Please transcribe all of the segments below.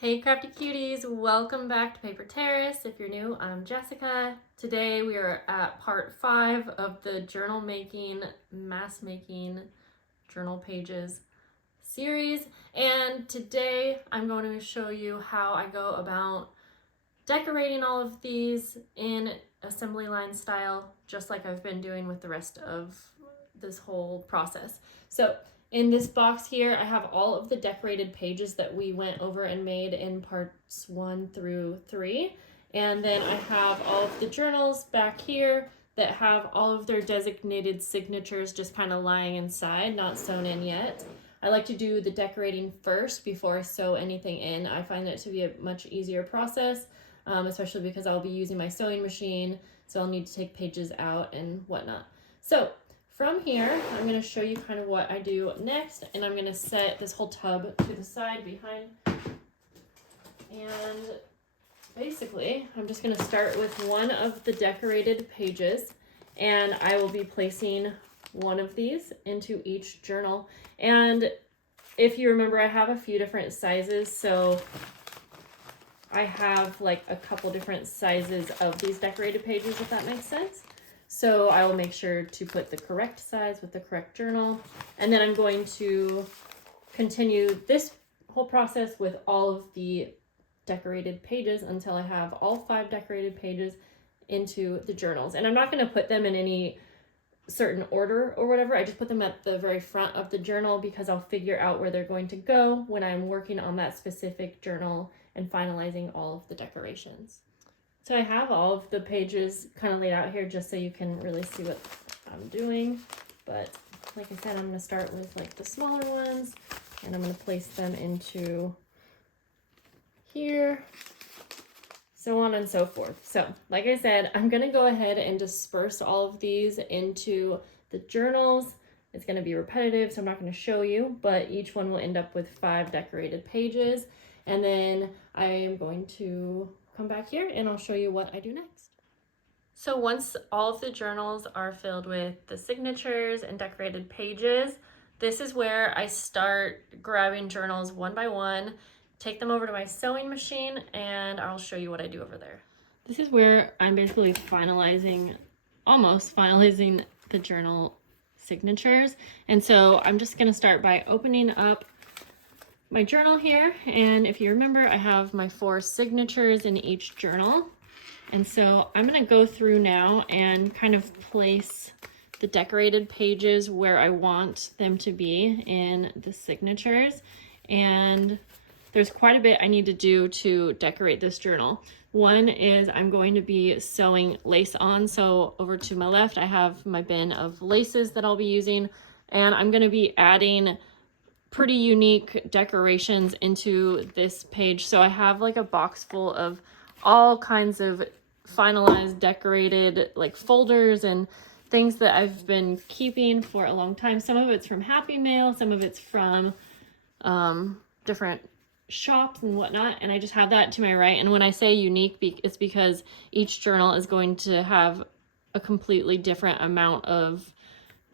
Hey crafty cuties, welcome back to Paper Terrace. If you're new, I'm Jessica. Today we are at part 5 of the journal making, mass making journal pages series. And today I'm going to show you how I go about decorating all of these in assembly line style, just like I've been doing with the rest of this whole process. So in this box here, I have all of the decorated pages that we went over and made in parts 1 through 3. And then I have all of the journals back here that have all of their designated signatures just kind of lying inside, not sewn in yet. I like to do the decorating first before I sew anything in. I find it to be a much easier process, especially because I'll be using my sewing machine, so I'll need to take pages out and whatnot. So from here, I'm going to show you kind of what I do next, and I'm going to set this whole tub to the side behind. And basically, I'm just going to start with one of the decorated pages, and I will be placing one of these into each journal. And if you remember, I have a few different sizes, so I have like a couple different sizes of these decorated pages, if that makes sense. So I will make sure to put the correct size with the correct journal. And then I'm going to continue this whole process with all of the decorated pages until I have all 5 decorated pages into the journals. And I'm not going to put them in any certain order or whatever. I just put them at the very front of the journal because I'll figure out where they're going to go when I'm working on that specific journal and finalizing all of the decorations. So I have all of the pages kind of laid out here just so you can really see what I'm doing. But like I said, I'm going to start with like the smaller ones, and I'm going to place them into here, so on and so forth. So like I said, I'm going to go ahead and disperse all of these into the journals. It's going to be repetitive, so I'm not going to show you, but each one will end up with 5 decorated pages. And then I am going to come back here and I'll show you what I do next. So once all of the journals are filled with the signatures and decorated pages, this is where I start grabbing journals one by one, take them over to my sewing machine, and I'll show you what I do over there. This is where I'm basically almost finalizing the journal signatures. And so I'm just gonna start by opening up my journal here, and if you remember, I have my 4 signatures in each journal. And so I'm going to go through now and kind of place the decorated pages where I want them to be in the signatures. And there's quite a bit I need to do to decorate this journal. One is I'm going to be sewing lace on. So over to my left, I have my bin of laces that I'll be using, and I'm going to be adding pretty unique decorations into this page. So I have like a box full of all kinds of finalized decorated like folders and things that I've been keeping for a long time. Some of it's from Happy Mail, some of it's from different shops and whatnot, and I just have that to my right. And when I say unique, it's because each journal is going to have a completely different amount of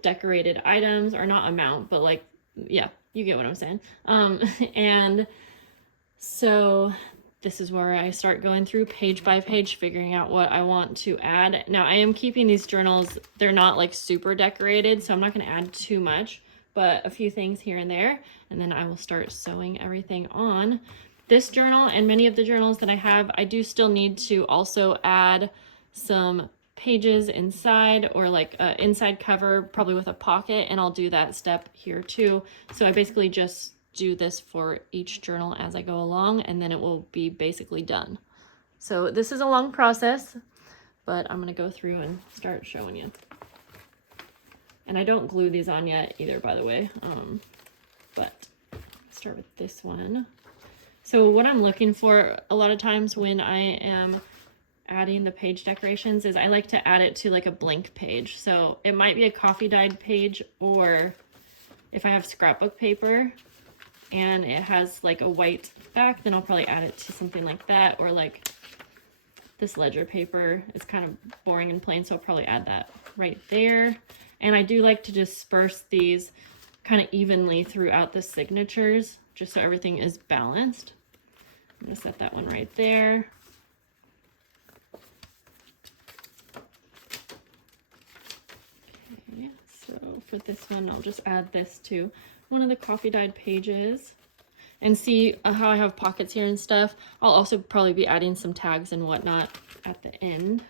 decorated items, or not amount, but like, yeah, you get what I'm saying. And so this is where I start going through page by page, figuring out what I want to add. Now I am keeping these journals, they're not like super decorated, so I'm not going to add too much, but a few things here and there, and then I will start sewing everything on. This journal and many of the journals that I have, I do still need to also add some pages inside, or like an inside cover, probably with a pocket, and I'll do that step here too. So I basically just do this for each journal as I go along, and then it will be basically done. So this is a long process, but I'm going to go through and start showing you. And I don't glue these on yet either, by the way, but let's start with this one. So what I'm looking for a lot of times when I am adding the page decorations is I like to add it to like a blank page. So it might be a coffee dyed page, or if I have scrapbook paper and it has like a white back, then I'll probably add it to something like that. Or like this ledger paper is kind of boring and plain, so I'll probably add that right there. And I do like to disperse these kind of evenly throughout the signatures, just so everything is balanced. I'm gonna set that one right there. Okay, so for this one, I'll just add this to one of the coffee dyed pages. And see how I have pockets here and stuff. I'll also probably be adding some tags and whatnot at the end.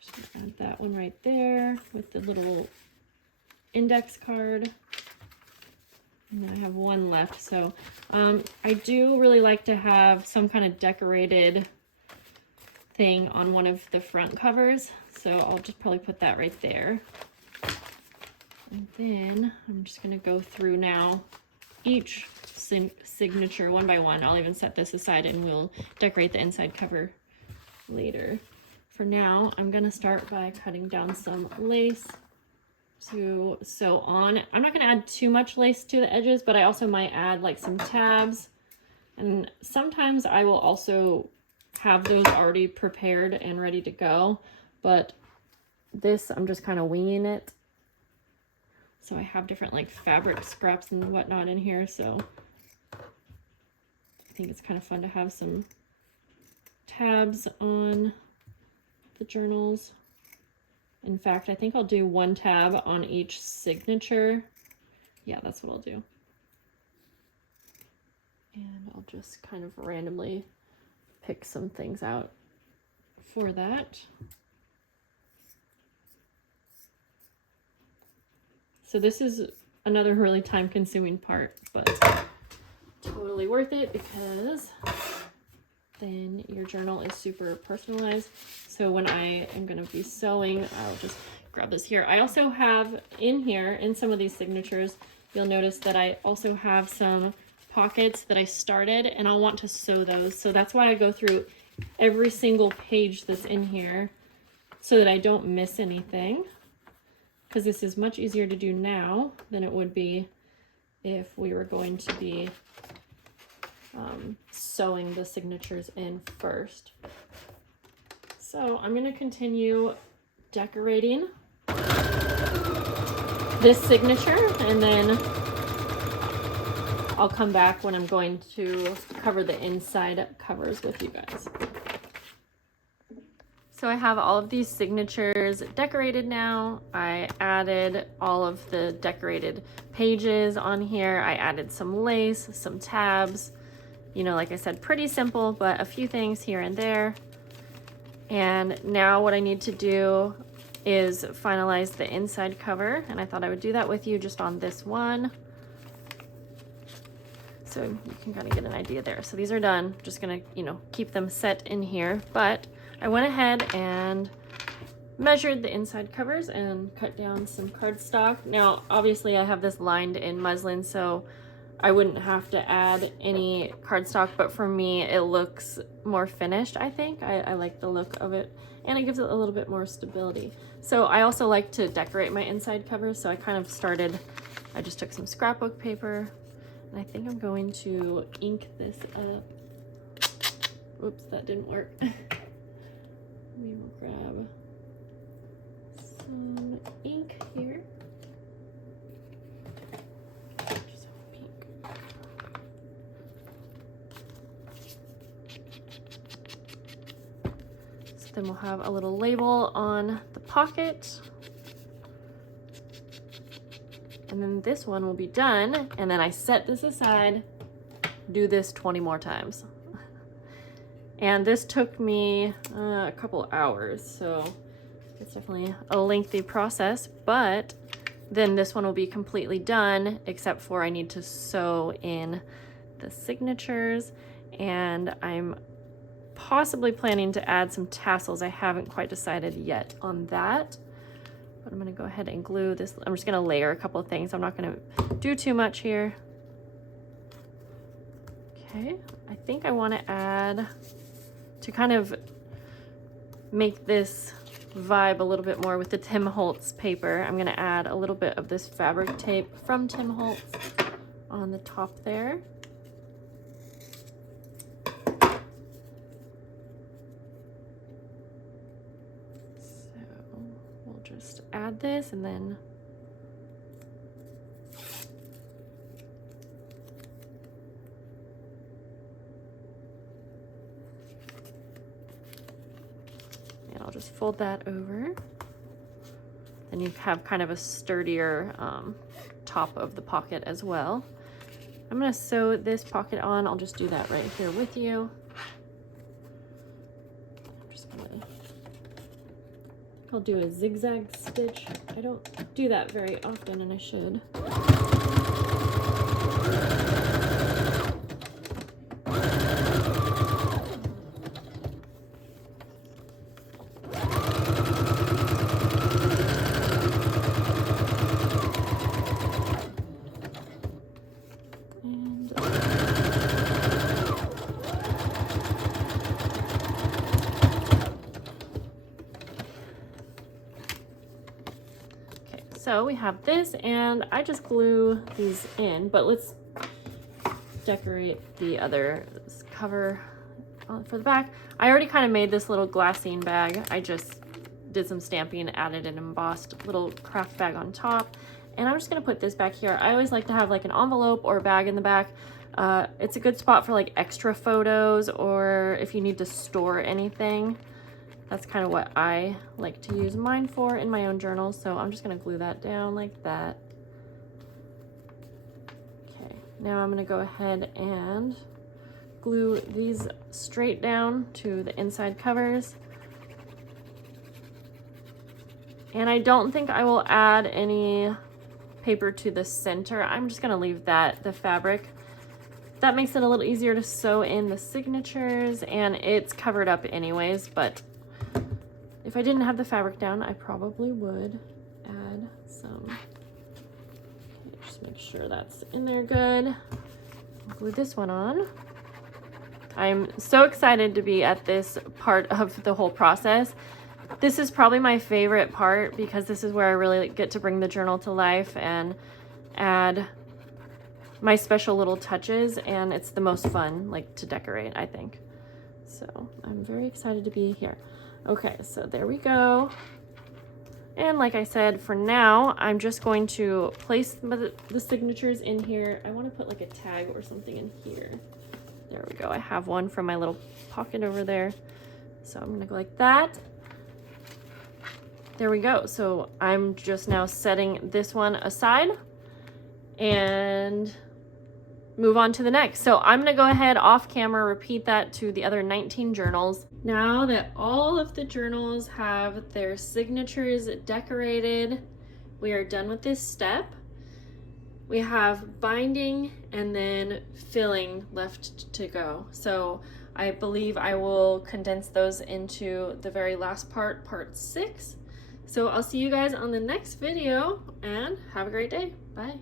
Just gonna add that one right there with the little index card. And then I have one left. So I do really like to have some kind of decorated thing on one of the front covers. So I'll just probably put that right there. And then I'm just going to go through now each signature one by one. I'll even set this aside and we'll decorate the inside cover later. For now, I'm going to start by cutting down some lace to sew on. I'm not going to add too much lace to the edges, but I also might add like some tabs. And sometimes I will also have those already prepared and ready to go. But this, I'm just kind of winging it. So I have different like fabric scraps and whatnot in here. So I think it's kind of fun to have some tabs on the journals. In fact, I think I'll do one tab on each signature. Yeah, that's what I'll do. And I'll just kind of randomly pick some things out for that. So this is another really time-consuming part, but totally worth it because then your journal is super personalized. So when I am going to be sewing, I'll just grab this here. I also have in here, in some of these signatures, you'll notice that I also have some pockets that I started and I'll want to sew those. So that's why I go through every single page that's in here so that I don't miss anything. Because this is much easier to do now than it would be if we were going to be sewing the signatures in first. So I'm going to continue decorating this signature and then I'll come back when I'm going to cover the inside covers with you guys. So I have all of these signatures decorated now. I added all of the decorated pages on here. I added some lace, some tabs. You know, like I said, pretty simple, but a few things here and there. And now what I need to do is finalize the inside cover. And I thought I would do that with you just on this one. So you can kind of get an idea there. So these are done. Just gonna, you know, keep them set in here. But I went ahead and measured the inside covers and cut down some cardstock. Now, obviously I have this lined in muslin, so I wouldn't have to add any cardstock, but for me, it looks more finished, I think. I like the look of it, and it gives it a little bit more stability. So I also like to decorate my inside covers, so I kind of started, I just took some scrapbook paper, and I think I'm going to ink this up. Oops, that didn't work. We will grab some ink here. Just pink. So then we'll have a little label on the pocket. And then this one will be done. And then I set this aside, do this 20 more times. And this took me a couple hours, so it's definitely a lengthy process, but then this one will be completely done, except for I need to sew in the signatures, and I'm possibly planning to add some tassels. I haven't quite decided yet on that, but I'm gonna go ahead and glue this. I'm just gonna layer a couple of things. I'm not gonna do too much here. Okay, I think I wanna add, to kind of make this vibe a little bit more with the Tim Holtz paper, I'm going to add a little bit of this fabric tape from Tim Holtz on the top there. So we'll just add this and then just fold that over. Then you have kind of a sturdier top of the pocket as well. I'm gonna sew this pocket on. I'll just do that right here with you. I'm just gonna, I'll do a zigzag stitch. I don't do that very often, and I should. So we have this, and I just glue these in, but let's decorate the other cover for the back. I already kind of made this little glassine bag. I just did some stamping, added an embossed little craft bag on top, and I'm just gonna put this back here. I always like to have like an envelope or a bag in the back. It's a good spot for like extra photos, or if you need to store anything. That's kind of what I like to use mine for in my own journal. So I'm just gonna glue that down like that. Okay, now I'm gonna go ahead and glue these straight down to the inside covers. And I don't think I will add any paper to the center. I'm just gonna leave that, the fabric. That makes it a little easier to sew in the signatures, and it's covered up anyways, but if I didn't have the fabric down, I probably would add some. Okay, just make sure that's in there good. Glue this one on. I'm so excited to be at this part of the whole process. This is probably my favorite part because this is where I really get to bring the journal to life and add my special little touches, and it's the most fun, like, to decorate, I think. So I'm very excited to be here. Okay, so there we go. And like I said, for now, I'm just going to place the signatures in here. I want to put like a tag or something in here. There we go. I have one from my little pocket over there. So I'm going to go like that. There we go. So I'm just now setting this one aside and move on to the next. So I'm gonna go ahead off camera, repeat that to the other 19 journals. Now that all of the journals have their signatures decorated, we are done with this step. We have binding and then filling left to go. So I believe I will condense those into the very last part, part 6. So I'll see you guys on the next video, and have a great day. Bye.